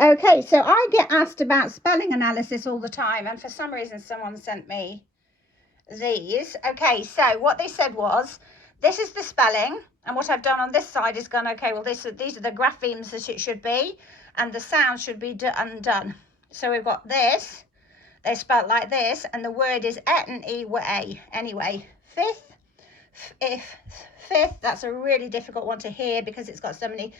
Okay, so I get asked about spelling analysis all the time, and for some reason someone sent me these. Okay, so what they said was, this is the spelling, and what I've done on this side is gone, okay, well these are the graphemes that it should be, and the sound should be undone. So we've got this, they're spelled like this, and the word is et and e were a. Anyway, fifth, that's a really difficult one to hear because it's got so many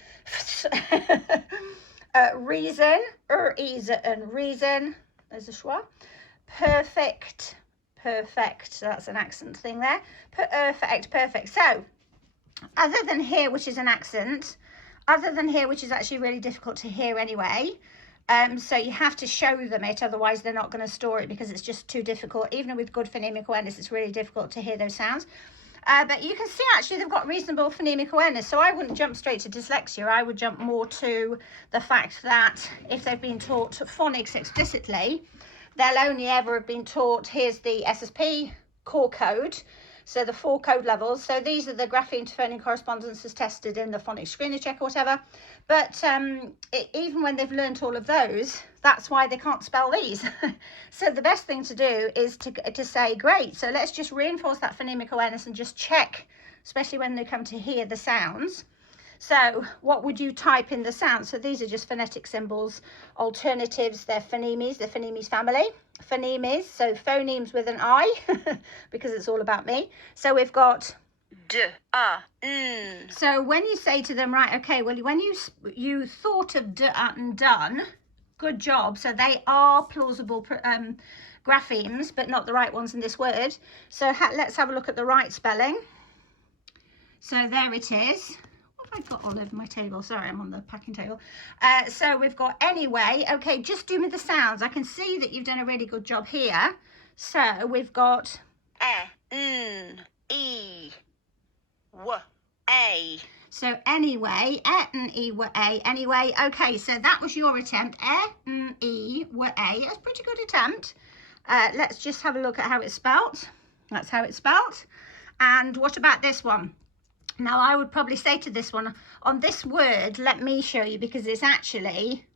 reason, and reason, there's a schwa. Perfect, so that's an accent thing there. Perfect. So other than here, which is an accent, which is actually really difficult to hear anyway, so you have to show them it, otherwise they're not going to store it because it's just too difficult. Even with good phonemic awareness, it's really difficult to hear those sounds. But you can see actually they've got reasonable phonemic awareness, so I wouldn't jump straight to dyslexia. I would jump more to the fact that if they've been taught phonics explicitly, they'll only ever have been taught, here's the SSP core code, so the 4 code levels. So these are the grapheme to phoneme correspondences tested in the phonics screener check or whatever. But even when they've learnt all of those, that's why they can't spell these. So the best thing to do is to say, great, so let's just reinforce that phonemic awareness and just check, especially when they come to hear the sounds. So what would you type in the sounds? So these are just phonetic symbols. Alternatives, they're phonemes family. Phonemes, so phonemes with an I, because it's all about me. So we've got d, n. So when you say to them, right, okay, well, when you thought of d, and done, good job. So they are plausible graphemes, but not the right ones in this word. So let's have a look at the right spelling. So there it is. I've got all over my table, sorry, I'm on the packing table. So we've got anyway. Okay, just do me the sounds. I can see that you've done a really good job here. So we've got n, e, w, a. So anyway, and e were a. Anyway, okay, so that was your attempt. And e were a. That's a pretty good attempt. Let's just have a look at how it's spelt. That's how it's spelt. And what about this one? Now, I would probably say to this one, on this word, let me show you, because it's actually,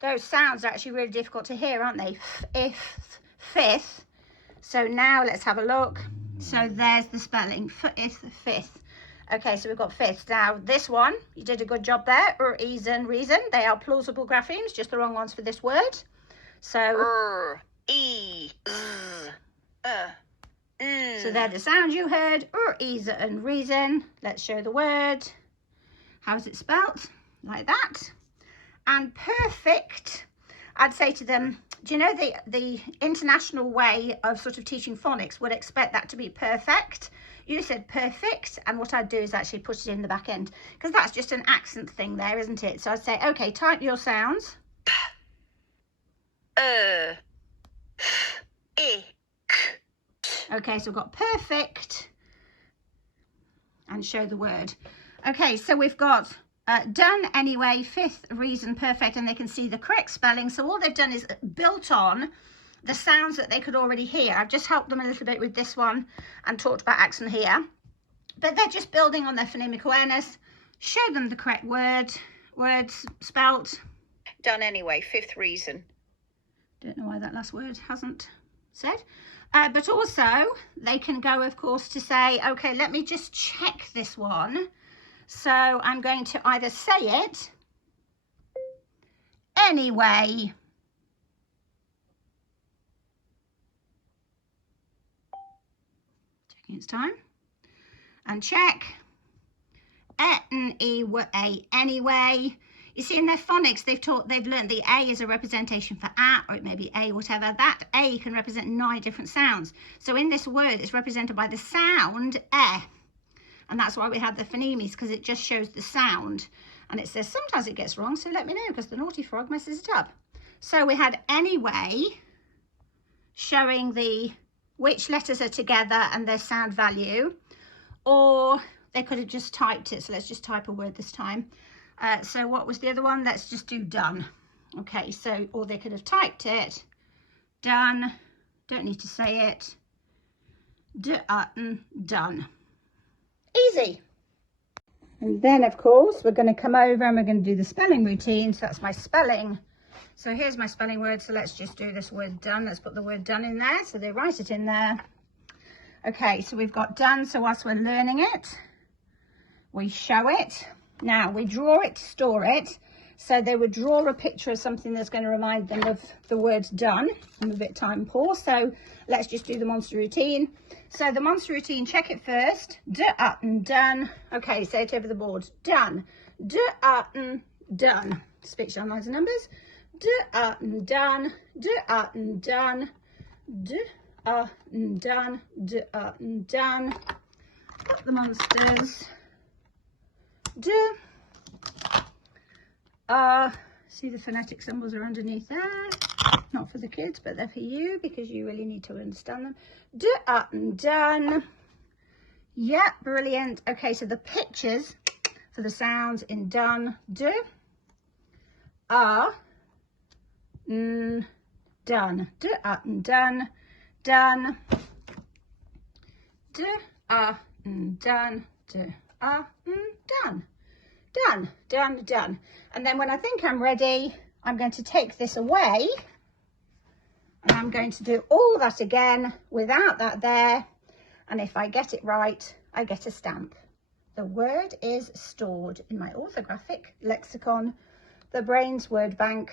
those sounds are actually really difficult to hear, aren't they? Fifth. So now let's have a look. So there's the spelling, fifth. Okay, so we've got fifth. Now, this one, you did a good job there. Reason. They are plausible graphemes, just the wrong ones for this word. So, so they're the sounds you heard, ease and reason. Let's show the word. How's it spelt? Like that. And perfect, I'd say to them, do you know the international way of sort of teaching phonics would expect that to be perfect? You said perfect, and what I'd do is actually put it in the back end, because that's just an accent thing there, isn't it? So I'd say, okay, type your sounds. Okay, so we've got perfect and show the word. Okay, so we've got done anyway, fifth, reason, perfect, and they can see the correct spelling. So all they've done is built on the sounds that they could already hear. I've just helped them a little bit with this one and talked about accent here. But they're just building on their phonemic awareness. Show them the correct words spelt. Done anyway, fifth, reason. Don't know why that last word hasn't said. But also they can go, of course, to say, okay, let me just check this one. So I'm going to either say it anyway. Checking its time. And check. Anyway. You see, in their phonics, they've learned the A is a representation for a, or it may be a, whatever. That A can represent 9 different sounds. So in this word, it's represented by the sound e. And that's why we have the phonemes, because it just shows the sound. And it says sometimes it gets wrong, so let me know, because the naughty frog messes it up. So we had anyway, showing which letters are together and their sound value. Or they could have just typed it. So let's just type a word this time. So what was the other one? Let's just do done. Okay, so, or they could have typed it. Done. Don't need to say it. Done. Easy. And then, of course, we're going to come over and we're going to do the spelling routine. So that's my spelling. So here's my spelling word. So let's just do this word done. Let's put the word done in there. So they write it in there. Okay, so we've got done. So whilst we're learning it, we show it. Now we draw it to store it. So they would draw a picture of something that's going to remind them of the word done. I'm a bit time poor, so let's just do the monster routine. So the monster routine, check it first. Done. Okay, say it over the board. Done. Done. Speech on lines and numbers. Done. Done. Done. Done. Got the monsters. See the phonetic symbols are underneath there. Not for the kids, but they're for you because you really need to understand them. Done. Yeah, brilliant. Okay, so the pictures for the sounds in done. Done. Done. Done. Done. Done. And then when I think I'm ready, I'm going to take this away and I'm going to do all that again without that there. And if I get it right, I get a stamp. The word is stored in my orthographic lexicon, the brain's word bank.